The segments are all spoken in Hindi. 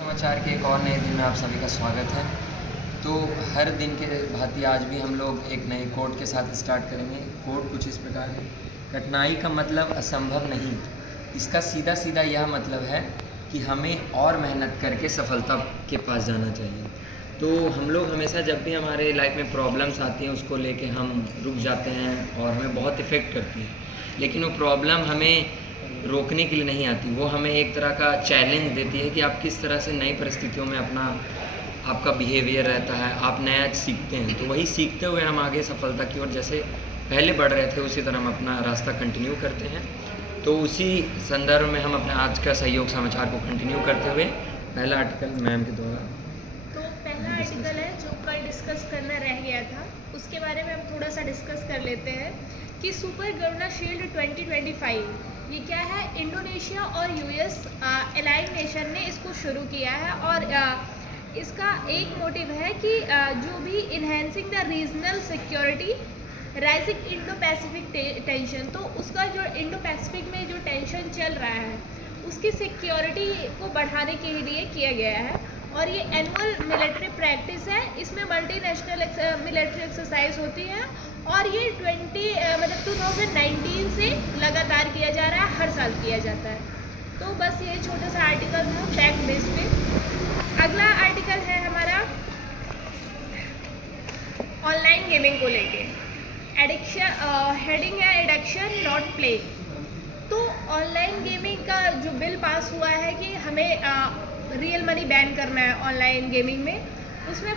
समाचार के एक और नए दिन में आप सभी का स्वागत है। तो हर दिन के भांति आज भी हम लोग एक नए कोट के साथ स्टार्ट करेंगे। कोट कुछ इस प्रकार है: कठिनाई का मतलब असंभव नहीं, इसका सीधा सीधा यह मतलब है कि हमें और मेहनत करके सफलता के पास जाना चाहिए। तो हम लोग हमेशा जब भी हमारे लाइफ में प्रॉब्लम्स आती हैं उसको लेके हम रुक जाते हैं और हमें बहुत इफ़ेक्ट करती है, लेकिन वो प्रॉब्लम हमें रोकने के लिए नहीं आती, वो हमें एक तरह का चैलेंज देती है कि आप किस तरह से नई परिस्थितियों में आपका बिहेवियर रहता है, आप नया सीखते हैं। तो वही सीखते हुए हम आगे सफलता की ओर जैसे पहले बढ़ रहे थे उसी तरह हम अपना रास्ता कंटिन्यू करते हैं। तो उसी संदर्भ में हम अपने आज का सहयोग समाचार को कंटिन्यू करते हुए पहला आर्टिकल मैम के द्वारा। तो पहला आर्टिकल है जो कल डिस्कस करना रह गया था, उसके बारे में हम थोड़ा सा डिस्कस कर लेते हैं कि सुपर गरुड़ा शील्ड 2025 ये क्या है। इंडोनेशिया और यूएस एलाइड नेशन ने इसको शुरू किया है और इसका एक मोटिव है कि जो भी enhancing the regional security rising Indo Pacific tension, तो उसका जो इंडो पैसिफिक में जो टेंशन चल रहा है उसकी सिक्योरिटी को बढ़ाने के लिए किया गया है। और ये एनुअल मिलिट्री प्रैक्टिस है, इसमें मल्टीनेशनल मिलिट्री एक्सरसाइज होती है और ये 2019 से लगातार किया जा रहा है, हर साल किया जाता है। तो बस ये छोटा सा आर्टिकल था फैक्ट बेस पे। अगला आर्टिकल है हमारा ऑनलाइन गेमिंग को लेके। एडिक्शन हेडिंग है एडिक्शन नॉट प्ले। तो ऑनलाइन गेमिंग का जो बिल पास हुआ है कि हमें रियल मनी बैन करना है ऑनलाइन गेमिंग में, उसमें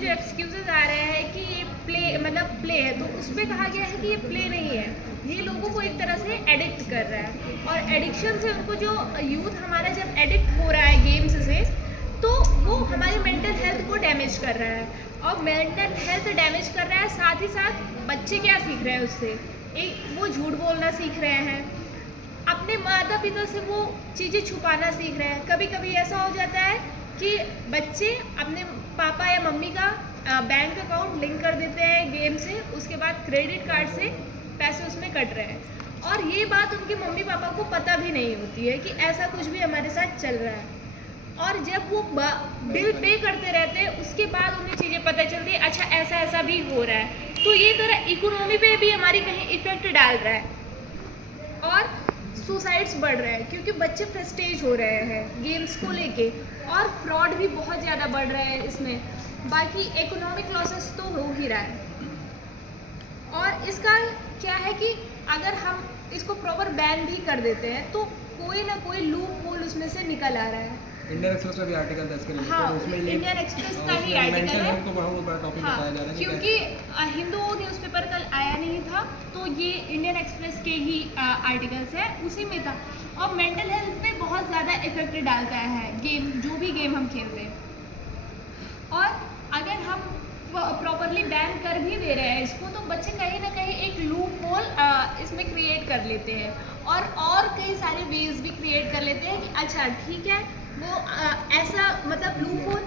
जो एक्सक्यूजेज आ रहे हैं कि ये प्ले है, तो उस पर कहा गया है कि ये प्ले नहीं है, ये लोगों को एक तरह से एडिक्ट कर रहा है। और एडिक्शन से उनको जो यूथ हमारा जब एडिक्ट हो रहा है गेम्स से, तो वो हमारे मेंटल हेल्थ को डैमेज कर रहा है। और मेंटल हेल्थ डैमेज कर रहा है, साथ ही साथ बच्चे क्या सीख रहे हैं उससे, वो झूठ बोलना सीख रहे हैं, अपने माता पिता से वो चीज़ें छुपाना सीख रहे हैं। कभी कभी ऐसा हो जाता है कि बच्चे अपने पापा या मम्मी का बैंक अकाउंट लिंक कर देते हैं गेम से, उसके बाद क्रेडिट कार्ड से पैसे उसमें कट रहे हैं और ये बात उनके मम्मी पापा को पता भी नहीं होती है कि ऐसा कुछ भी हमारे साथ चल रहा है। और जब वो बिल पे करते रहते हैं उसके बाद उन्हें चीज़ें पता चलती है, अच्छा ऐसा ऐसा भी हो रहा है। तो ये तरह इकोनॉमी पे भी हमारी कहीं इफेक्ट डाल रहा है और सुसाइड्स बढ़ रहे हैं क्योंकि बच्चे फ्रस्ट्रेट हो रहे हैं गेम्स को लेके और फ्रॉड भी बहुत ज़्यादा बढ़ रहे हैं इसमें। बाकी इकोनॉमिक लॉसेस तो हो ही रहा है। और इसका क्या है कि अगर हम इसको प्रॉपर बैन भी कर देते हैं तो कोई ना कोई लूप होल उसमें से निकल आ रहा है। इंडियन एक्सप्रेस का भी आर्टिकल था इसके रिलेटेड। हाँ, उसमें इंडियन एक्सप्रेस का ही आर्टिकल है। को बहुत बड़ा टॉपिक हाँ, बताया जा रहा है क्योंकि हिंदू न्यूज़पेपर कल आया नहीं था, तो ये इंडियन एक्सप्रेस के ही आर्टिकल्स है, उसी में था। और मेंटल हेल्थ पे बहुत ज़्यादा इफेक्ट डालता है गेम, जो भी गेम हम खेलते हैं। और अगर हम प्रॉपरली बैन कर भी दे रहे हैं इसको, तो बच्चे कहीं ना कहीं एक लूप होल इसमें क्रिएट कर लेते हैं और कई सारे वेज भी क्रिएट कर लेते हैं कि अच्छा ठीक है वो ऐसा मतलब लूप होल,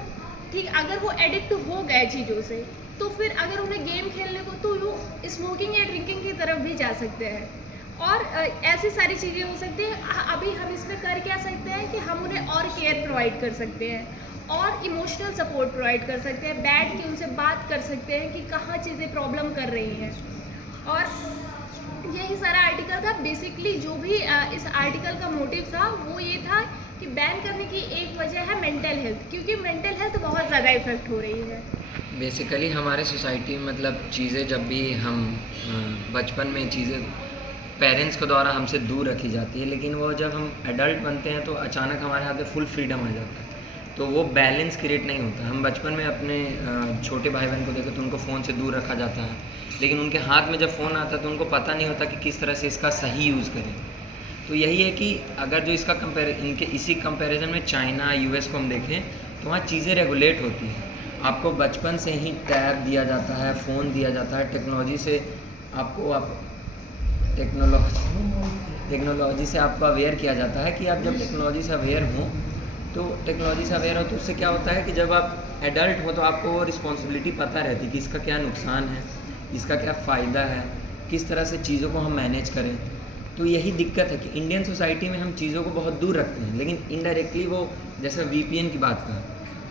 ठीक, अगर वो एडिक्ट हो गए चीज़ों से तो फिर अगर उन्हें गेम खेलने को, तो वो स्मोकिंग या ड्रिंकिंग की तरफ भी जा सकते हैं और ऐसी सारी चीज़ें हो सकती हैं। अभी हम इसमें कर क्या सकते हैं कि हम उन्हें और केयर प्रोवाइड कर सकते हैं और इमोशनल सपोर्ट प्रोवाइड कर सकते हैं, बैठ के उनसे बात कर सकते हैं कि कहाँ चीज़ें प्रॉब्लम कर रही हैं। और यही सारा आर्टिकल था। बेसिकली जो भी इस आर्टिकल का मोटिव था वो ये था कि बैन करने की एक वजह है मेंटल हेल्थ, क्योंकि मेंटल हेल्थ बहुत ज़्यादा इफेक्ट हो रही है। बेसिकली हमारे सोसाइटी में मतलब चीज़ें जब भी हम बचपन में चीज़ें पेरेंट्स के द्वारा हमसे दूर रखी जाती है, लेकिन वो जब हम एडल्ट बनते हैं तो अचानक हमारे हाथ में फुल फ्रीडम आ जाता है, तो वो बैलेंस क्रिएट नहीं होता। हम बचपन में अपने छोटे भाई बहन को देखें तो उनको फ़ोन से दूर रखा जाता है, लेकिन उनके हाथ में जब फ़ोन आता है तो उनको पता नहीं होता कि किस तरह से इसका सही यूज़ करें। तो यही है कि अगर जो इसका इसी कंपैरिजन में चाइना यूएस को हम देखें तो वहाँ चीज़ें रेगुलेट होती हैं। आपको बचपन से ही टैब दिया जाता है, फ़ोन दिया जाता है, टेक्नोलॉजी से आपको अवेयर किया जाता है कि आप जब टेक्नोलॉजी से अवेयर हों तो उससे क्या होता है कि जब आप एडल्ट हो तो आपको वो रिस्पॉन्सिबिलिटी पता रहती है कि इसका क्या नुकसान है, इसका क्या फ़ायदा है, किस तरह से चीज़ों को हम मैनेज करें। तो यही दिक्कत है कि इंडियन सोसाइटी में हम चीज़ों को बहुत दूर रखते हैं, लेकिन इनडायरेक्टली वो जैसे वीपीएन की बात कहा,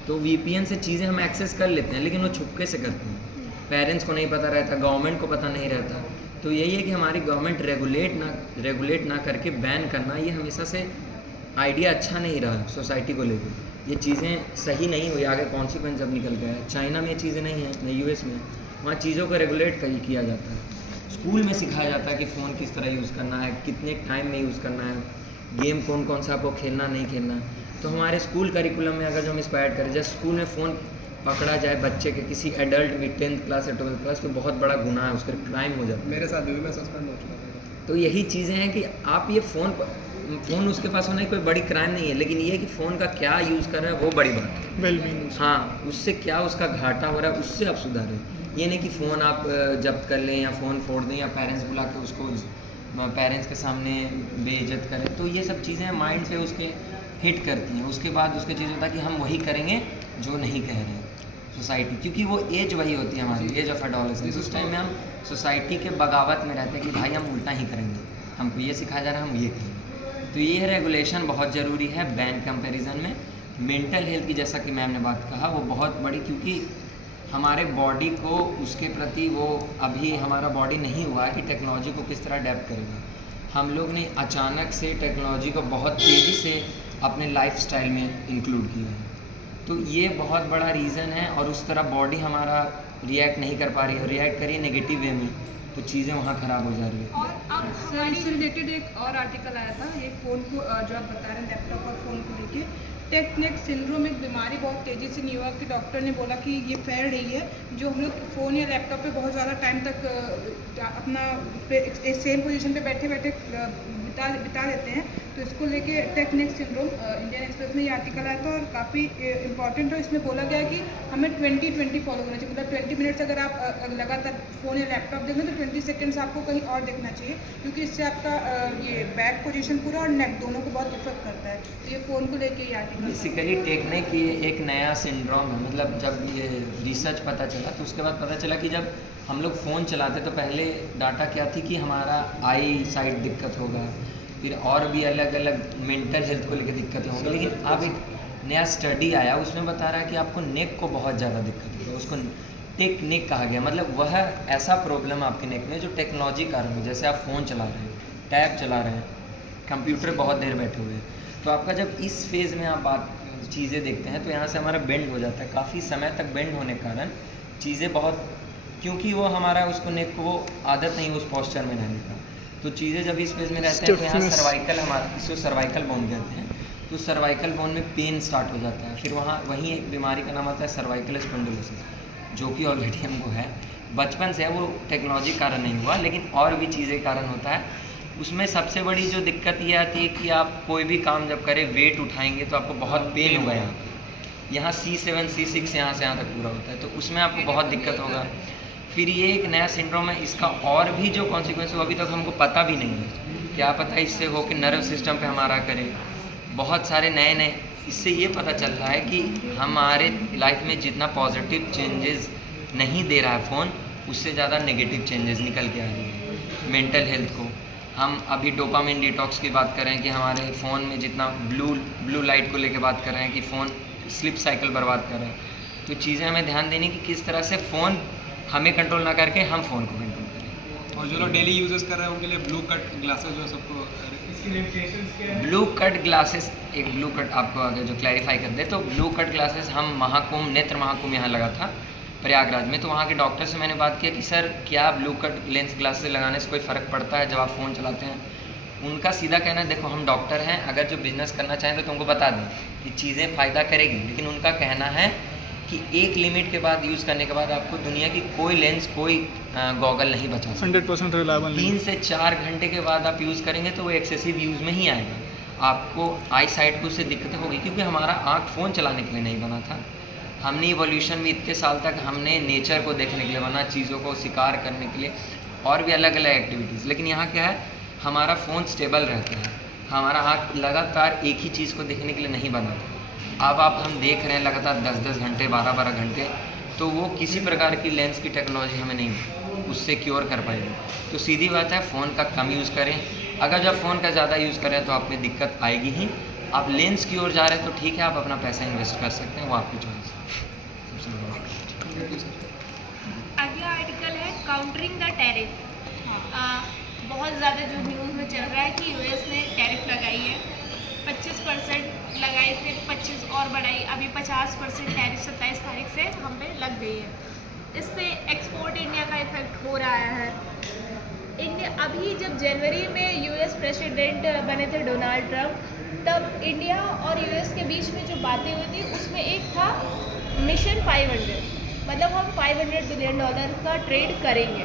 तो वीपीएन से चीज़ें हम एक्सेस कर लेते हैं, लेकिन वो छुपके से करते हैं, पेरेंट्स को नहीं पता रहता, गवर्नमेंट को पता नहीं रहता। तो यही है कि हमारी गवर्नमेंट रेगुलेट ना करके बैन करना, ये हमेशा से आइडिया अच्छा नहीं रहा सोसाइटी को लेकर। ये चीज़ें सही नहीं हुई, आगे कॉन्सिक्वेंस अब निकल गया है। चाइना में ये चीज़ें नहीं हैं, न यूएस में, वहाँ चीज़ों को रेगुलेट किया जाता है। स्कूल में सिखाया जाता है कि फ़ोन किस तरह यूज़ करना है, कितने टाइम में यूज़ करना है, गेम कौन कौन सा आपको खेलना नहीं खेलना। तो हमारे स्कूल करिकुलम में अगर जो हम इसको ऐड करें, जैसे स्कूल में फ़ोन पकड़ा जाए बच्चे के, किसी एडल्ट में 10th क्लास या 12th क्लास, तो बहुत बड़ा गुनाह है, उसका क्राइम हो जाता है। मेरे साथ भी मैं सस्पेंड हो चुका था। तो यही चीज़ें हैं कि आप ये फ़ोन उसके पास होना कोई बड़ी क्राइम नहीं है, लेकिन ये है कि फ़ोन का क्या यूज़ कर रहा है वो बड़ी बात है। वेलबींग। हाँ, उससे क्या उसका घाटा हो रहा है उससे आप सुधारें। ये नहीं कि फ़ोन आप जब्त कर लें या फ़ोन फोड़ दें या पेरेंट्स बुला के उसको पेरेंट्स के सामने बेइज्जत करें। तो ये सब चीज़ें माइंड पे उसके हिट करती हैं। उसके बाद उसके चीज़ होता है कि हम वही करेंगे जो नहीं कह रहे हैं सोसाइटी, क्योंकि वो एज वही होती है हमारी, एज ऑफ एडोलेसेंस। उस टाइम में हम सोसाइटी के बगावत में रहते हैं कि भाई हम उल्टा ही करेंगे, हमको ये सिखाया जा रहा है, हम ये करेंगे। तो ये रेगुलेशन बहुत ज़रूरी है बैन कंपैरिजन में। मेंटल हेल्थ की जैसा कि मैम ने बात कहा, वो बहुत बड़ी, क्योंकि हमारे बॉडी को उसके प्रति वो अभी हमारा बॉडी नहीं हुआ है कि टेक्नोलॉजी को किस तरह अडेप्ट करेगा। हम लोग ने अचानक से टेक्नोलॉजी को बहुत तेज़ी से अपने लाइफस्टाइल में इंक्लूड किया है। तो ये बहुत बड़ा रीज़न है, और उस तरह बॉडी हमारा रिएक्ट नहीं कर पा रही है, रिएक्ट करिए नेगेटिव वे में, तो चीज़ें वहाँ ख़राब हो जा रही है। और अब सर इससे रिलेटेड एक और आर्टिकल आया था, ये फ़ोन को जो आप बता रहे हैं लैपटॉप और फ़ोन को लेके, टेक नेक सिंड्रोम एक बीमारी बहुत तेज़ी से न्यूयॉर्क के डॉक्टर ने बोला कि ये फैल रही है, जो हम लोग फ़ोन या लैपटॉप पे बहुत ज़्यादा टाइम तक अपना सेम पोजीशन पे बैठे बैठे बिता देते हैं। तो इसको लेके टेक नेक सिंड्रोम इंडियन एक्सप्रेस में ये आर्टिकल आया था और काफ़ी इंपॉर्टेंट है। इसमें बोला गया है कि हमें 20-20 फॉलो करना चाहिए, मतलब 20 मिनट्स अगर आप लगातार फ़ोन या लैपटॉप देख रहे हैं तो 20 सेकेंड्स आपको कहीं और देखना चाहिए, क्योंकि इससे आपका ये बैक पोजीशन पूरा और नेक दोनों को बहुत इफेक्ट करता है। तो ये फ़ोन को लेके ये आर्टिकल बेसिकली टेक्निक ये एक नया सिंड्रोम है। मतलब जब ये रिसर्च पता चला तो उसके बाद पता चला कि जब हम लोग फ़ोन चलाते तो पहले डाटा क्या थी कि हमारा आई साइड दिक्कत होगा, फिर और भी अलग अलग मेंटल हेल्थ को लेकर दिक्कतें होंगी। लेकिन अब एक नया स्टडी आया, उसमें बता रहा है कि आपको नेक को बहुत ज़्यादा दिक्कत होगी। उसको टेक नेक कहा गया, मतलब वह ऐसा प्रॉब्लम आपके नेक में जो टेक्नोलॉजी कारण हो। जैसे आप फ़ोन चला रहे हैं, टैब चला रहे हैं, कंप्यूटर बहुत देर बैठे हुए हैं, तो आपका जब इस फेज़ में आप चीज़ें देखते हैं तो यहाँ से हमारा बेंड हो जाता है। काफ़ी समय तक बेंड होने के कारण चीज़ें बहुत, क्योंकि वो हमारा उसको नेक को वो आदत नहीं उस पोस्चर में रहने का, तो चीज़ें जब इस फेज़ में रहते हैं तो यहाँ सर्वाइकल, हमारा इसको सर्वाइकल बोन कहते हैं, तो सर्वाइकल बोन में पेन स्टार्ट हो जाता है। फिर वहीं एक बीमारी का नाम आता है सर्वाइकल स्पॉन्डिलोसिस, जो कि ऑलरेडी हमको है, बचपन से है, वो टेक्नोलॉजी कारण नहीं हुआ, लेकिन और भी चीज़ें कारण होता है। उसमें सबसे बड़ी जो दिक्कत ये आती है कि आप कोई भी काम जब करें, वेट उठाएंगे तो आपको बहुत पेन होगा। यहाँ C7 C6 यहाँ से यहाँ तक पूरा होता है, तो उसमें आपको बहुत दिक्कत होगा। फिर ये एक नया सिंड्रोम है, इसका और भी जो कॉन्सिक्वेंस हो अभी तक हमको पता भी नहीं है। क्या पता इससे हो कि नर्व सिस्टम पे हमारा करे, बहुत सारे नए इससे ये पता चल रहा है कि हमारे लाइफ में जितना पॉजिटिव चेंजेस नहीं दे रहा है फ़ोन, उससे ज़्यादा नेगेटिव चेंजेस निकल के आ रही है मेंटल हेल्थ को। हम अभी डोपामिन डिटॉक्स की बात कर रहे हैं कि हमारे फ़ोन में जितना ब्लू लाइट को लेके बात कर रहे हैं कि फ़ोन स्लिप साइकिल बर्बाद कर रहे हैं। तो चीज़ें हमें ध्यान देनी कि किस तरह से फ़ोन हमें कंट्रोल ना करके हम फ़ोन को कंट्रोल करें। और जो लोग डेली यूजेस कर रहे हैं उनके लिए ब्लू कट ग्लासेस जो सबको, इसकी लिमिटेशंस क्या है? ब्लू कट ग्लासेस, एक ब्लू कट आपको आगे जो क्लैरिफाई कर दे, तो ब्लू कट ग्लासेस हम महाकुंभ, नेत्र महाकुंभ यहाँ लगा था प्रयागराज में, तो वहाँ के डॉक्टर से मैंने बात किया कि सर क्या ब्लू कट लेंस ग्लासेस लगाने से कोई फ़र्क पड़ता है जब आप फ़ोन चलाते हैं? उनका सीधा कहना है, देखो हम डॉक्टर हैं, अगर जो बिज़नेस करना चाहें तो तुमको बता दें कि चीज़ें फ़ायदा करेगी, लेकिन उनका कहना है कि एक लिमिट के बाद यूज़ करने के बाद आपको दुनिया की कोई लेंस, कोई गॉगल नहीं बचा सकता। 100% रिलायबल नहीं। 3 से 4 घंटे के बाद आप यूज़ करेंगे तो वो एक्सेसिव यूज़ में ही आएगा, आपको आई साइट को उससे दिक्कतें होगी, क्योंकि हमारा आँख फ़ोन चलाने के लिए नहीं बना था। हमने इवोल्यूशन में इतने साल तक हमने नेचर को देखने के लिए बना, चीज़ों को शिकार करने के लिए और भी अलग अलग एक्टिविटीज़। लेकिन यहाँ क्या है, हमारा फ़ोन स्टेबल रहता है, हमारा आँख लगातार एक ही चीज़ को देखने के लिए नहीं बना था। अब आप हम देख रहे हैं लगातार 10-10 घंटे, 12-12 घंटे, तो वो किसी प्रकार की लेंस की टेक्नोलॉजी हमें नहीं उससे क्योर कर पाएगी। तो सीधी बात है, फ़ोन का कम यूज़ करें, अगर जब फ़ोन का ज़्यादा यूज़ कर रहे हैं तो आप में दिक्कत आएगी ही। आप लेंस की ओर जा रहे हैं तो ठीक है, आप अपना पैसा इन्वेस्ट कर सकते हैं, वो आपकी चॉइस है। सबसे बड़ा अगला आर्टिकल है काउंटरिंग द टैरिफ। बहुत ज़्यादा जो न्यूज़ में चल रहा है कि यूएस ने टैरिफ लगाई है, 25% लगाई, फिर 25 और बढ़ाई, अभी 50% टैरिफ 27 तारीख से हम पे लग गई है। इससे एक्सपोर्ट इंडिया का इफेक्ट हो रहा है। इंडिया अभी जब जनवरी में यूएस प्रेसिडेंट बने थे डोनाल्ड ट्रंप, तब इंडिया और यूएस के बीच में जो बातें हुई थी उसमें एक था मिशन 500, मतलब हम $500 बिलियन का ट्रेड करेंगे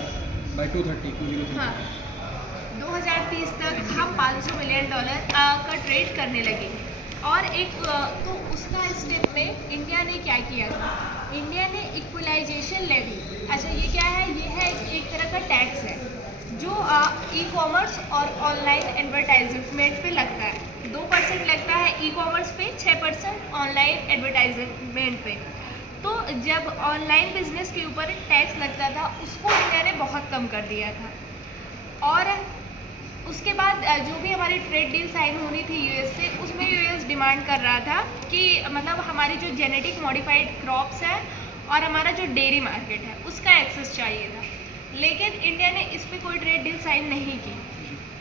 बाय 2030। हाँ, 2030 तक हम $500 बिलियन का ट्रेड करने लगे। और एक तो उसका स्टेप में इंडिया ने क्या किया था, इंडिया ने इक्वलाइजेशन लेवी, अच्छा ये क्या है, ये है एक तरह का टैक्स है जो ई कॉमर्स और ऑनलाइन एडवर्टाइजमेंट पे लगता है। 2% लगता है ई कॉमर्स पे, 6% ऑनलाइन एडवर्टाइजमेंट पे। तो जब ऑनलाइन बिजनेस के ऊपर टैक्स लगता था उसको इंडिया ने बहुत कम कर दिया था। और उसके बाद जो भी हमारी ट्रेड डील साइन होनी थी यूएस से, उसमें यूएस डिमांड कर रहा था कि मतलब हमारी जो जेनेटिक मॉडिफाइड क्रॉप्स है और हमारा जो डेयरी मार्केट है उसका एक्सेस चाहिए था, लेकिन इंडिया ने इस पर कोई ट्रेड डील साइन नहीं की।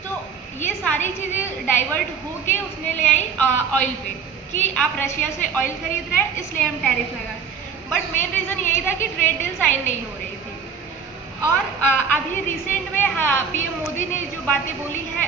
तो ये सारी चीज़ें डाइवर्ट होके उसने ले आई ऑयल पे कि आप रशिया से ऑयल खरीद रहे हैं इसलिए हम टैरिफ लगाए। बट मेन रीज़न यही था कि ट्रेड डील साइन नहीं हो रही थी। और अभी रिसेंट में पीएम मोदी ने जो बातें बोली है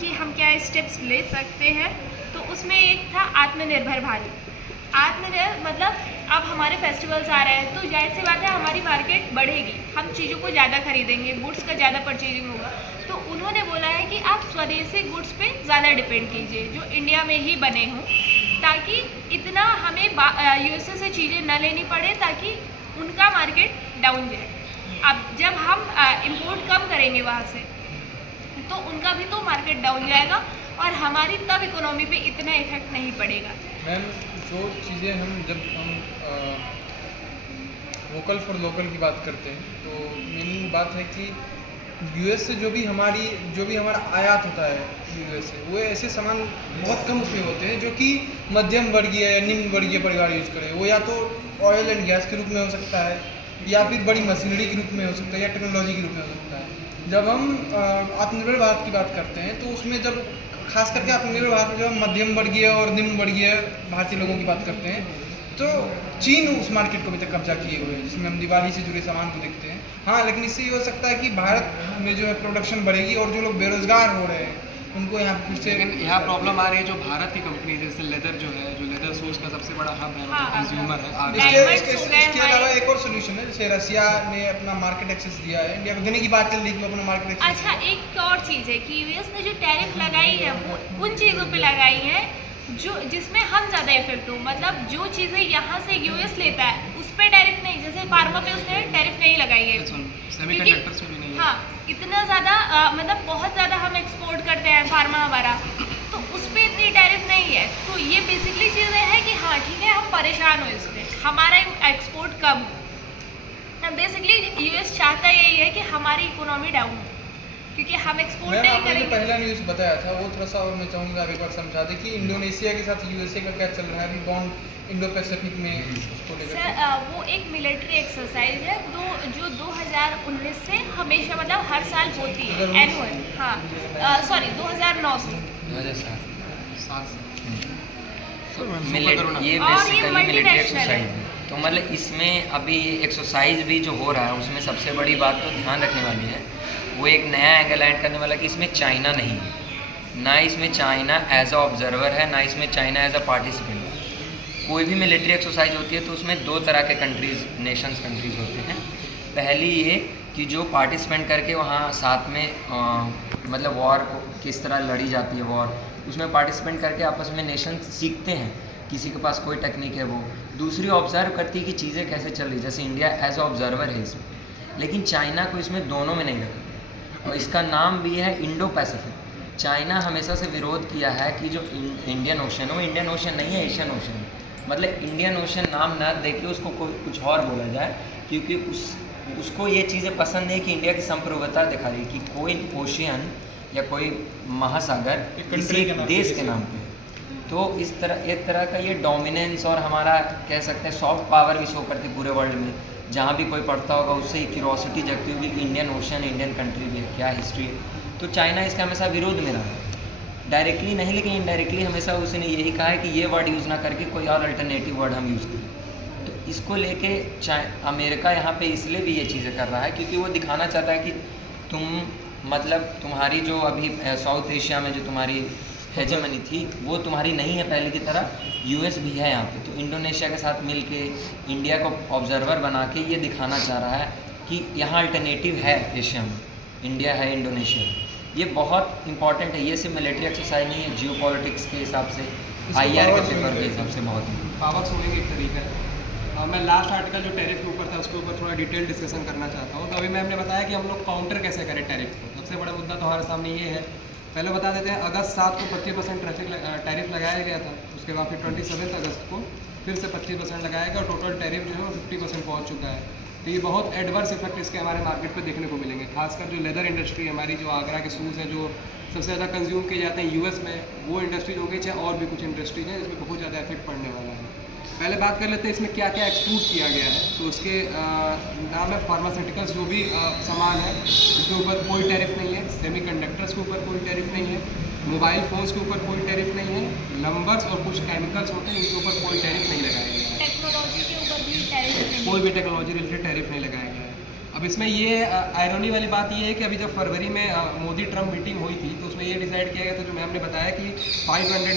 कि हम क्या स्टेप्स ले सकते हैं, तो उसमें एक था आत्मनिर्भर भारत। आत्मनिर्भर मतलब अब हमारे फेस्टिवल्स आ रहे हैं तो जाहिर सी बात है हमारी मार्केट बढ़ेगी, हम चीज़ों को ज़्यादा खरीदेंगे, गुड्स का ज़्यादा परचेजिंग होगा। तो उन्होंने बोला है कि आप स्वदेशी गुड्स पे ज़्यादा डिपेंड कीजिए जो इंडिया में ही बने हों, ताकि इतना हमें यूएसए से चीज़ें न लेनी पड़े, ताकि उनका मार्केट डाउन जाए। अब जब हम इंपोर्ट कम करेंगे वहाँ से तो उनका भी तो मार्केट डाउन जाएगा और हमारी तब इकोनॉमी पे इतना इफेक्ट नहीं पड़ेगा। मैम जो चीज़ें जब हम वोकल फॉर लोकल की बात करते हैं तो मेन बात है कि यूएस से जो भी हमारा आयात होता है यूएस से, वो ऐसे सामान बहुत कम उसमें होते हैं जो कि मध्यम वर्गीय या निम्न वर्गीय परिवार यूज करें। वो या तो ऑयल एंड गैस के रूप में हो सकता है या फिर बड़ी मशीनरी के रूप में हो सकता है या टेक्नोलॉजी के रूप में हो सकता है। जब हम आत्मनिर्भर भारत की बात करते हैं तो उसमें जब खास करके आत्मनिर्भर भारत में जब हम मध्यम वर्गीय और निम्न वर्गीय भारतीय लोगों की बात करते हैं तो चीन उस मार्केट को अभी तक कब्जा किए हुए हैं, जिसमें हम दिवाली से जुड़े सामान को देखते हैं। हाँ, लेकिन इससे ये हो सकता है कि भारत में जो है प्रोडक्शन बढ़ेगी और जो लोग बेरोजगार हो रहे हैं उनको यहाँ फिर से, लेकिन यहाँ प्रॉब्लम आ रही है जो भारत की कंपनी जैसे लेदर जो है, जो लेदर सोर्स का सबसे बड़ा हब है, हाँ, कंज्यूमर है आगे। इसके अलावा एक और सोल्यूशन है, जैसे रसिया ने अपना मार्केट एक्सेस दिया है, इंडिया को देने की बात चल रही है अपना मार्केट एक्सेस। अच्छा, एक और चीज़ है कि यूएस ने जो टैरिफ लगाई है वो उन चीज़ों पे लगाई है जो जिसमें हम ज़्यादा इफेक्ट हो, मतलब जो चीज़ें यहाँ से यूएस लेता है उस पर टैरिफ नहीं, जैसे फार्मा पे उसने टैरिफ नहीं लगाई है सेमीकंडक्टर्स में भी नहीं है। हाँ, इतना ज़्यादा मतलब बहुत ज़्यादा हम एक्सपोर्ट करते हैं फार्मा हमारा, तो उस पर इतनी टैरिफ नहीं है। तो ये बेसिकली चीज़ें हैं कि हाँ ठीक है, हम परेशान हो इस पर, हमारा एक्सपोर्ट कम हो। बेसिकली यूएस चाहता यही है कि हमारी इकोनॉमी डाउन हो, क्योंकि हम एक्सपोर्ट नहीं आपने जो करेंगे। पहला न्यूज़ बताया था वो थोड़ा सा और मैं चाहूँगा एक बार समझा दें कि इंडोनेशिया के साथ यूएसए का क्या चल रहा है अभी बॉन्ड इंडो पैसिफिक में उसको लेकर। सर वो एक मिलिट्री एक्सरसाइज है जो 2019 से हमेशा मतलब हर साल होती है एनुअल। हाँ सॉरी 2009 से 2007 तो ये और ये बेसिकली मिलिट्री multinational एक्सरसाइज है। है। तो मतलब इसमें अभी एक्सरसाइज भी जो हो रहा है उसमें सबसे बड़ी बात तो ध्यान रखने वाली है, वो एक नया एंगल ऐड करने वाला कि इसमें चाइना नहीं है, ना इसमें चाइना एज अ ऑब्जर्वर है, ना इसमें चाइना एज अ पार्टिसिपेंट है। कोई भी मिलिट्री एक्सरसाइज होती है तो उसमें दो तरह के नेशंस कंट्रीज़ होते हैं। पहली ये कि जो पार्टिसिपेंट करके वहाँ साथ में मतलब वॉर को किस तरह लड़ी जाती है वॉर, उसमें पार्टिसिपेंट करके आपस में नेशन सीखते हैं, किसी के पास कोई टेक्निक है वो। दूसरी ऑब्जर्व करती है कि चीज़ें कैसे चल रही, जैसे इंडिया एज अ ऑब्जर्वर है इसमें, लेकिन चाइना को इसमें दोनों में नहीं रखा और इसका नाम भी है इंडो पैसिफिक। चाइना हमेशा से विरोध किया है कि जो इंडियन ओशन है वो इंडियन ओशन नहीं है, एशियन ओशन है। मतलब इंडियन ओशन नाम ना देके उसको कुछ और बोला जाए, क्योंकि उसको ये चीज़ें पसंद नहीं कि इंडिया की संप्रभुता दिखा रही कि कोई ओशियन या कोई महासागर एक किसी country के नाम पे, देश के किसी- नाम पे। तो इस तरह एक तरह का ये डोमिनेंस और हमारा कह सकते हैं सॉफ्ट पावर भी शो करती पूरे वर्ल्ड में। जहाँ भी कोई पढ़ता होगा उससे ही क्यूरोसिटी जगती होगी कि इंडियन ओशन, इंडियन कंट्री भी है, क्या हिस्ट्री है। तो चाइना इसका हमेशा विरोध में रहा है, डायरेक्टली नहीं लेकिन इनडायरेक्टली हमेशा उसने यही कहा है कि ये वर्ड यूज़ ना करके कोई और अल्टरनेटिव वर्ड हम यूज़ करें। तो इसको लेके अमेरिका यहाँ पे इसलिए भी ये चीज़ें कर रहा है क्योंकि वो दिखाना चाहता है कि तुम मतलब तुम्हारी जो अभी साउथ एशिया में जो तुम्हारी हेजेमनी थी वो तुम्हारी नहीं है पहले की तरह, यूएस भी है यहाँ पे। तो इंडोनेशिया के साथ मिल के इंडिया को ऑब्जर्वर बना के ये दिखाना चाह रहा है कि यहाँ अल्टरनेटिव है एशिया में, इंडिया है, इंडोनेशिया है। ये बहुत इंपॉर्टेंट है, ये सिर्फ मिलिट्री एक्सरसाइज नहीं है, जियो पॉलिटिक्स के हिसाब से, IR के पेपर के हिसाब से बहुत है। पावर सोने एक तरीका है। मैं लास्ट आर्टिकल जो टैरिफ के ऊपर था उसके ऊपर थोड़ा डिटेल डिस्कशन करना चाहता हूँ। तो अभी मैम ने बताया कि हम लोग काउंटर कैसे करें टैरिफ को। सबसे बड़ा मुद्दा तो हमारे सामने ये है, पहले बता देते हैं, अगस्त 7 को 25% टैरिफ लगाया गया था। उसके बाद फिर 27 अगस्त को फिर से 25% लगाया गया और टोटल टैरिफ जो है वो 50% पहुँच चुका है। तो ये बहुत एडवर्स इफेक्ट इसके हमारे मार्केट पे देखने को मिलेंगे, खासकर जो लेदर इंडस्ट्री है हमारी, जो आगरा के शूज़ हैं जो सबसे ज़्यादा कंज्यूम किए जाते हैं यूएस में, वो इंडस्ट्रीज हो गई, चाहे और भी कुछ इंडस्ट्रीज हैं जिसमें बहुत ज़्यादा इफेक्ट पड़ने वाला है। पहले बात कर लेते हैं इसमें क्या क्या एक्सक्लूड किया गया है। तो उसके नाम है फार्मास्यूटिकल्स, जो भी सामान है उसके ऊपर कोई टैरिफ नहीं है, सेमीकंडक्टर्स के ऊपर कोई टैरिफ नहीं है, मोबाइल फ़ोन्स के ऊपर कोई टैरिफ नहीं है, नंबर्स और कुछ केमिकल्स होते हैं इनके ऊपर कोई टैरिफ नहीं लगाया गया है। टेक्नोलॉजी के ऊपर भी टैरिफ नहीं। कोई भी टेक्नोलॉजी रिलेटेड टैरिफ नहीं लगाया गया है। अब इसमें ये आयरनी वाली बात ये है कि अभी जब फरवरी में मोदी ट्रम्प मीटिंग हुई थी तो उसमें ये डिसाइड किया गया था, जो मैम ने बताया कि 500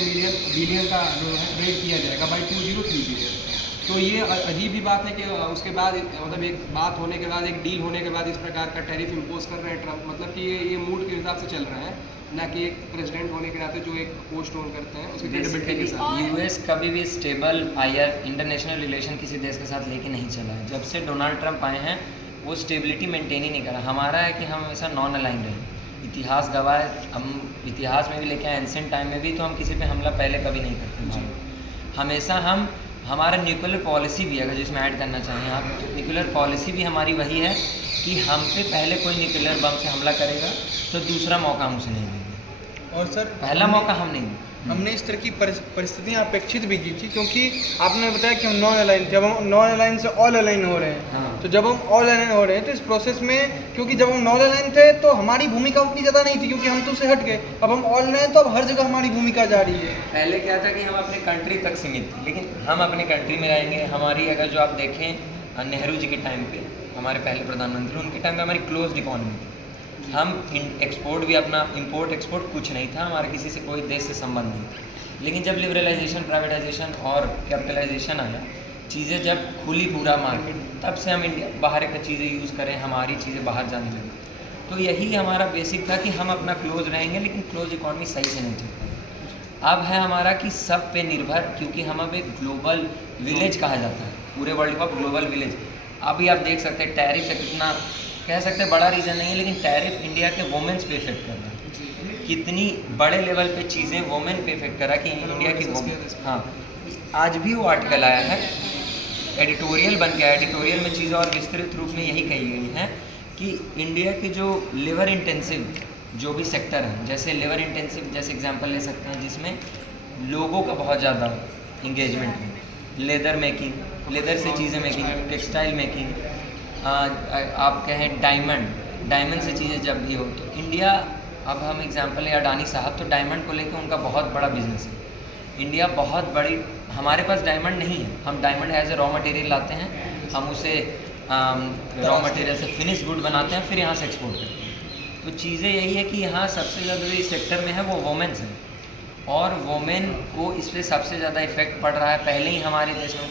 बिलियन का जो है रेट किया जाएगा बाई 2030। तो ये अजीब भी बात है कि उसके बाद मतलब एक बात होने के बाद, एक डील होने के बाद इस प्रकार का टैरिफ इम्पोज कर रहे हैं ट्रम्प। मतलब कि ये मूड के हिसाब से चल रहा है, ना कि एक प्रेसिडेंट होने के नाते जो एक पोस्ट होल्ड करते हैं उसकी क्रेडिबिलिटी के साथ। यूएस कभी भी स्टेबल IR इंटरनेशनल रिलेशन किसी देश के साथ लेके नहीं चला है। जब से डोनाल्ड ट्रंप आए हैं वो स्टेबिलिटी मेंटेन ही नहीं करा। हमारा है कि हम हमेशा नॉन अलाइन रहे, इतिहास गवाह है, हम इतिहास में भी लेके आए, एंसेंट टाइम में भी, तो हम किसी पे हमला पहले कभी नहीं करते थे। हमेशा हम, हमारा न्यूक्लियर पॉलिसी भी, अगर जिसमें ऐड करना चाहें आप, तो न्यूक्लियर पॉलिसी भी हमारी वही है कि हम पे पहले कोई न्यूक्लियर बम से हमला करेगा तो दूसरा मौका हम उसे नहीं देंगे, और सर पहला मौका हम नहीं देंगे। हमने इस तरह की परिस्थितियाँ अपेक्षित भी की थी, क्योंकि आपने बताया कि हम नॉन अलाइन, जब हम नॉन अलाइन से ऑल अलाइन हो रहे हैं, हाँ। तो जब हम ऑल अलाइन हो रहे हैं तो इस प्रोसेस में, क्योंकि जब हम नॉन अलाइन थे तो हमारी भूमिका उतनी ज़्यादा नहीं थी क्योंकि हम तो उससे हट गए, अब हम ऑल अलाइन तो अब हर जगह हमारी भूमिका जारी है। पहले क्या था कि हम अपने कंट्री तक सीमित थे, लेकिन हम अपने कंट्री में रहेंगे। हमारी अगर जो आप देखें नेहरू जी के टाइम पे, हमारे पहले प्रधानमंत्री, उनके टाइम पे हमारी क्लोज्ड इकॉनमी थी। हम एक्सपोर्ट भी अपना, इंपोर्ट एक्सपोर्ट कुछ नहीं था, हमारा किसी से कोई देश से संबंध नहीं था। लेकिन जब लिबरलाइजेशन, प्राइवेटाइजेशन और कैपिटलाइजेशन आया, चीज़ें जब खुली पूरा मार्केट, तब से हम इंडिया बाहर की चीज़ें यूज़ करें, हमारी चीज़ें बाहर जाने लगी। तो यही हमारा बेसिक था कि हम अपना क्लोज रहेंगे, लेकिन क्लोज इकॉनमी सही से नहीं चल पाई। अब है हमारा कि सब पे निर्भर, क्योंकि हम अब एक ग्लोबल विलेज कहा जाता है, पूरे वर्ल्ड का ग्लोबल विलेज। अभी आप देख सकते हैं टैरिफ है, कितना कह सकते हैं बड़ा रीज़न नहीं है, लेकिन टैरिफ इंडिया के वुमेन्स पे इफेक्ट कर रहा है। कितनी बड़े लेवल पे चीज़ें वुमेन पे इफेक्ट करा कि इंडिया की वुमेन, हाँ, आज भी वो आर्टिकल आया है, एडिटोरियल बन गया। एडिटोरियल में चीज़ें और विस्तृत रूप में यही कही गई हैं कि इंडिया के जो लेबर इंटेंसिव जो भी सेक्टर हैं, जैसे लेबर इंटेंसिव, जैसे एग्जांपल ले सकते हैं जिसमें लोगों का बहुत ज़्यादा इंगेजमेंट है, लेदर मेकिंग, लेदर से चीज़ें मेकिंग, टेक्सटाइल मेकिंग, आप कहें डायमंड से चीज़ें जब भी हो, तो इंडिया, अब हम एग्जांपल है अडानी साहब, तो डायमंड को लेकर उनका बहुत बड़ा बिजनेस है। इंडिया बहुत बड़ी, हमारे पास डायमंड नहीं है, हम diamond as a raw material लाते हैं, हम उसे रॉ मटेरियल से फिनिश गुड बनाते हैं, फिर यहाँ से एक्सपोर्ट करते हैं। तो चीज़ें यही है कि यहाँ सबसे ज़्यादा जो इस सेक्टर में है वो वोमेन्स हैं, और वोमेन को इस पर सबसे ज़्यादा इफेक्ट पड़ रहा है। पहले ही हमारे देश में,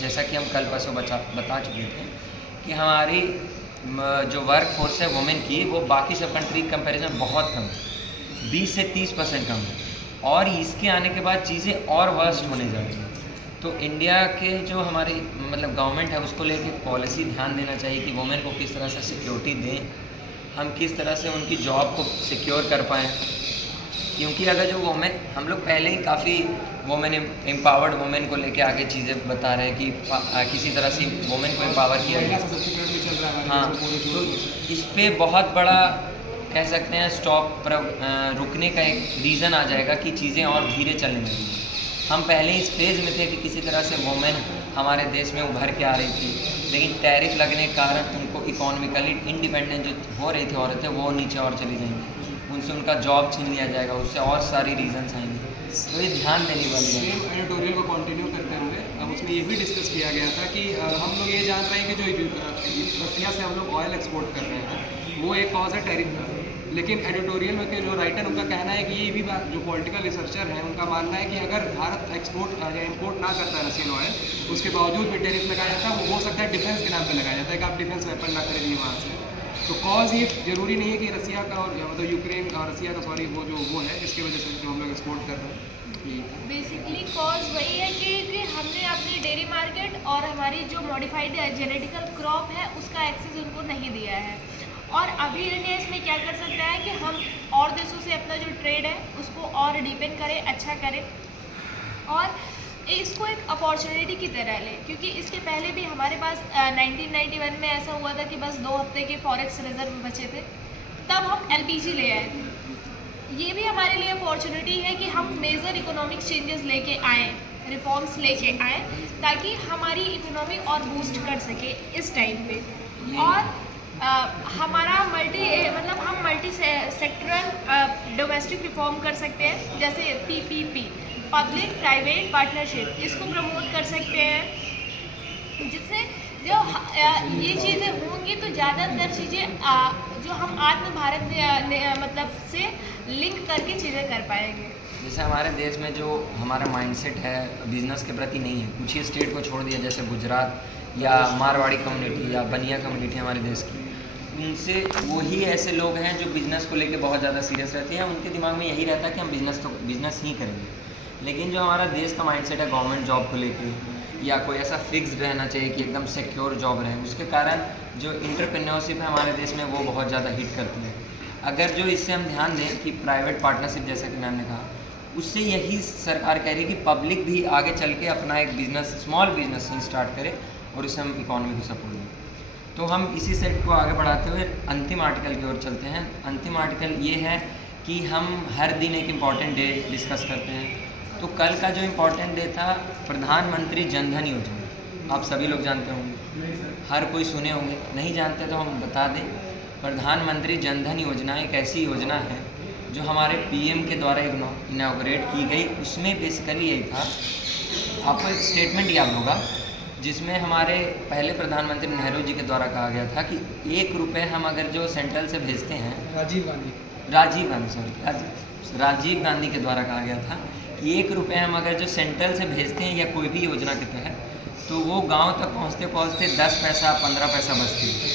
जैसा कि हम कल परसों बता चुके थे कि हमारी जो वर्क फोर्स है वोमेन की, वो बाकी सब कंट्री के कंपेरिजन बहुत कम है, 20 से 30% कम है, और इसके आने के बाद चीज़ें और वर्स्ट होने जा रही हैं। तो इंडिया के जो हमारी मतलब गवर्नमेंट है, उसको लेके पॉलिसी ध्यान देना चाहिए कि वोमेन को किस तरह से सिक्योरिटी दें, हम किस तरह से उनकी जॉब को सिक्योर कर पाएँ। क्योंकि अगर जो वोमेन, हम लोग पहले ही काफ़ी वोमेन एम्पावर्ड वोमेन को लेके आगे चीज़ें बता रहे हैं कि किसी तरह से वोमेन को एम्पावर किया गया। हाँ, तो इस पे बहुत बड़ा कह सकते हैं स्टॉप पर रुकने का एक रीज़न आ जाएगा कि चीज़ें और धीरे चलने लगेंगी। हम पहले इस फेज़ में थे कि किसी तरह से वोमेन हमारे देश में उभर के आ रही थी, लेकिन टैरिफ लगने के कारण उनको इकोनॉमिकली इंडिपेंडेंट जो हो रही थी औरतें, वो नीचे और चली जाएंगी, उनसे उनका जॉब छीन लिया जाएगा, उससे और सारी रीजंस आएंगे। तो ये ध्यान देने वाली है। सेम एडिटोरियल को कंटिन्यू करते हुए अब उसमें ये भी डिस्कस किया गया था कि हम लोग ये जान रहे हैं कि जो रसिया से हम लोग ऑयल एक्सपोर्ट कर रहे हैं वो एक कॉज है टैरिफ का, लेकिन एडिटोरियल में के जो राइटर उनका कहना है कि ये भी बात, जो पॉलिटिकल रिसर्चर हैं उनका मानना है कि अगर भारत एक्सपोर्ट या इम्पोर्ट ना करता है रशियन ऑयल, उसके बावजूद भी टैरिफ लगाया जाता है, वो हो सकता है डिफेंस के नाम पे लगाया जाता है कि आप डिफेंस वेपन ना खरीदिए वहाँ से। तो कॉज ये ज़रूरी नहीं है कि रसिया का और मतलब यूक्रेन और रसिया का सॉरी वो है जिसकी वजह से जो हम लोग एक्सपोर्ट कर रहे हैं। बेसिकली कॉज वही है कि हमने अपनी डेयरी मार्केट और हमारी जो मॉडिफाइड जेनेटिकल क्रॉप है उसका एक्सेस उनको नहीं दिया है। और अभी इंडिया इसमें क्या कर सकता है कि हम और देशों से अपना जो ट्रेड है उसको और डीपेन करें, अच्छा करें और इसको एक अपॉर्चुनिटी की तरह लें, क्योंकि इसके पहले भी हमारे पास 1991 में ऐसा हुआ था कि बस 2 हफ्ते के फॉरेक्स रिजर्व बचे थे, तब हम LPG ले आए थे। ये भी हमारे लिए अपॉर्चुनिटी है कि हम मेजर इकोनॉमिक चेंजेस लेके आएँ, रिफॉर्म्स लेके आएँ, ताकि हमारी इकोनॉमी और बूस्ट कर सके इस टाइम पे। और हमारा हम मल्टी सेक्टरल डोमेस्टिक रिफॉर्म कर सकते हैं, जैसे PPP, पब्लिक प्राइवेट पार्टनरशिप, इसको प्रमोट कर सकते हैं, जिससे जो ये चीज़ें होंगी तो ज़्यादातर चीज़ें जो हम आत्म भारत मतलब से लिंक करके चीज़ें कर पाएंगे। जैसे हमारे देश में जो हमारा माइंडसेट है बिज़नेस के प्रति नहीं है, कुछ ही स्टेट को छोड़ दिया जैसे गुजरात या मारवाड़ी कम्युनिटी या बनिया कम्युनिटी हमारे देश की, उनसे वही ऐसे लोग हैं जो बिज़नेस को लेके बहुत ज़्यादा सीरियस रहते हैं। उनके दिमाग में यही रहता है कि हम बिज़नेस ही करेंगे। लेकिन जो हमारा देश का माइंडसेट है गवर्नमेंट जॉब को लेके या कोई ऐसा फिक्स्ड रहना चाहिए कि एकदम सिक्योर जॉब रहे, उसके कारण जो एंटरप्रेन्योरशिप है हमारे देश में वो बहुत ज़्यादा हिट करती है। अगर जो इससे हम ध्यान दें कि प्राइवेट पार्टनरशिप जैसा कि मैम ने कहा, उससे यही सरकार कह रही है कि पब्लिक भी आगे चल के अपना एक बिज़नेस, स्मॉल बिजनेस ही स्टार्ट करे और उससे हम इकॉनमी को सपोर्ट दें। तो हम इसी सेट को आगे बढ़ाते हुए अंतिम आर्टिकल की ओर चलते हैं। अंतिम आर्टिकल ये है कि हम हर दिन एक इम्पॉर्टेंट डे डिस्कस करते हैं। तो कल का जो इम्पोर्टेंट डे था प्रधानमंत्री जन धन योजना, आप सभी लोग जानते होंगे, हर कोई सुने होंगे, नहीं जानते तो हम बता दें। प्रधानमंत्री जन धन योजना एक ऐसी योजना है जो हमारे PM के द्वारा इनॉग्रेट की गई। उसमें बेसिकली यही था, आपको एक स्टेटमेंट याद होगा जिसमें हमारे पहले प्रधानमंत्री नेहरू जी के द्वारा कहा गया था कि 1 रुपये हम अगर जो सेंट्रल से भेजते हैं, राजीव गांधी के द्वारा कहा गया था कि 1 रुपये हम अगर जो सेंट्रल से भेजते हैं या कोई भी योजना के तहत, तो वो गांव तक पहुंचते पहुंचते 10 पैसा 15 पैसा बचती है।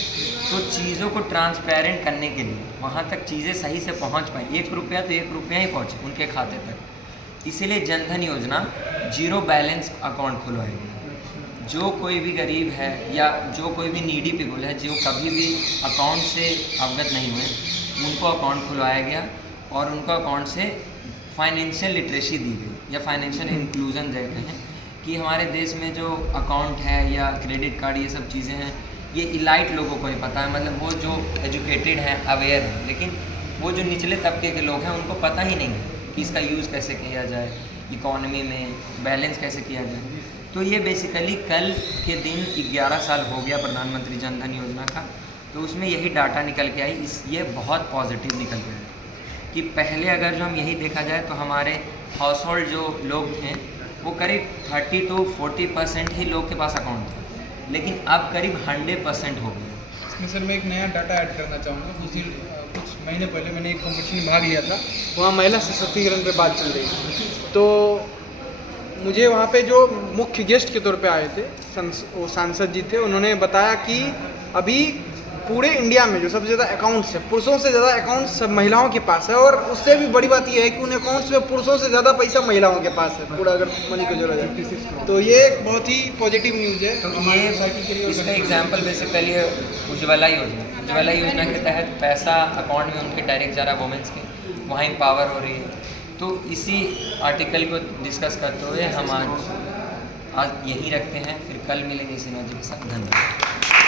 तो चीज़ों को ट्रांसपेरेंट करने के लिए वहाँ तक चीज़ें सही से पहुँच पाएँ, 1 रुपया तो 1 रुपया ही पहुँचे उनके खाते तक। इसीलिए जनधन योजना 0 बैलेंस अकाउंट खुलवाएगी। जो कोई भी गरीब है या जो कोई भी नीडी पीपल है जो कभी भी अकाउंट से अवगत नहीं हुए, उनको अकाउंट खुलवाया गया और उनको अकाउंट से फाइनेंशियल लिटरेसी दी गई या फाइनेंशियल इंक्लूजन देते हैं कि हमारे देश में जो अकाउंट है या क्रेडिट कार्ड ये सब चीज़ें हैं, ये इलाइट लोगों को ही पता है, मतलब वो जो एजुकेटेड हैं, अवेयर हैं, लेकिन वो जो निचले तबके के लोग हैं उनको पता ही नहीं है कि इसका यूज़ कैसे किया जाए, इकॉनमी में बैलेंस कैसे किया जाए। तो ये बेसिकली कल के दिन 11 साल हो गया प्रधानमंत्री जन धन योजना का, तो उसमें यही डाटा निकल के आई। ये बहुत पॉजिटिव निकल के आई कि पहले अगर जो हम यही देखा जाए तो हमारे हाउस होल्ड जो लोग थे वो करीब 30 to 40% ही लोग के पास अकाउंट था, लेकिन अब करीब 100% हो गया। इसमें सर मैं एक नया डाटा ऐड करना चाहूँगा। कुछ महीने पहले मैंने एक कॉम्पिटिशन में भाग लिया था, वहाँ महिला सशक्तिकरण पे बात चल रही थी। तो मुझे वहाँ पे जो मुख्य गेस्ट के तौर पे आए थे वो सांसद जी थे, उन्होंने बताया कि अभी पूरे इंडिया में जो सबसे ज़्यादा अकाउंट्स है, पुरुषों से ज़्यादा अकाउंट्स सब महिलाओं के पास है। और उससे भी बड़ी बात यह है कि उन अकाउंट्स में पुरुषों से ज़्यादा पैसा महिलाओं के पास है, पूरा अगर मनी को जोड़ा जाए तो ये एक बहुत ही पॉजिटिव न्यूज़ है हमारे सोसाइटी के लिए। इसका एग्जाम्पल बेसिकली उज्ज्वला योजना के तहत पैसा अकाउंट में उनके डायरेक्ट जा रहा है वुमेंस के, वहाँ पावर हो रही है। तो इसी आर्टिकल को डिस्कस करते हुए हम आज यहीं रखते हैं, फिर कल मिलेंगे इसी नौजी के साथ। धन्यवाद।